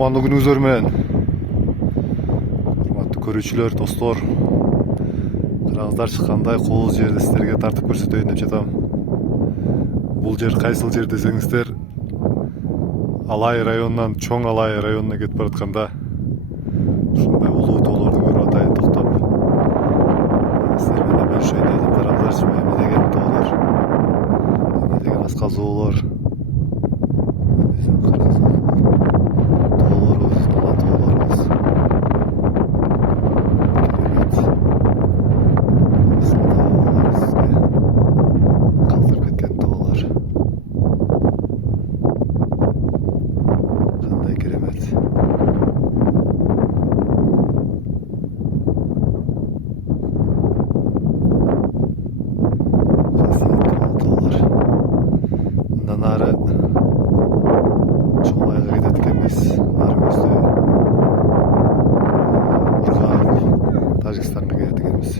Кутмандуу күнүңүздөр менен. Урматтуу көрүүчүлөр, достор. Караңыздарчы кандай кооз жерди сиздерге тартып көрсөтөйүн деп жатам. Бул жер кайсыл жер десеңиздер, Алай районунан Чоң Алай районуна кетип баратканда ушундай улуу тоолорду көрүп атайын токтоп. Сиздер менен бөлүшөйүн дедим. Караңыздарчы эмне деген тоолор, эмне деген асказуулар. Биздин тоолорубуз, мына тоолорубуз. Калтырып кеткен тоолор. Кандай керемет. Тоолор. Мындан ары Чоң Алайга кетет экенбиз. Ары көздө Урган, Тажикстанга кетет экенбиз.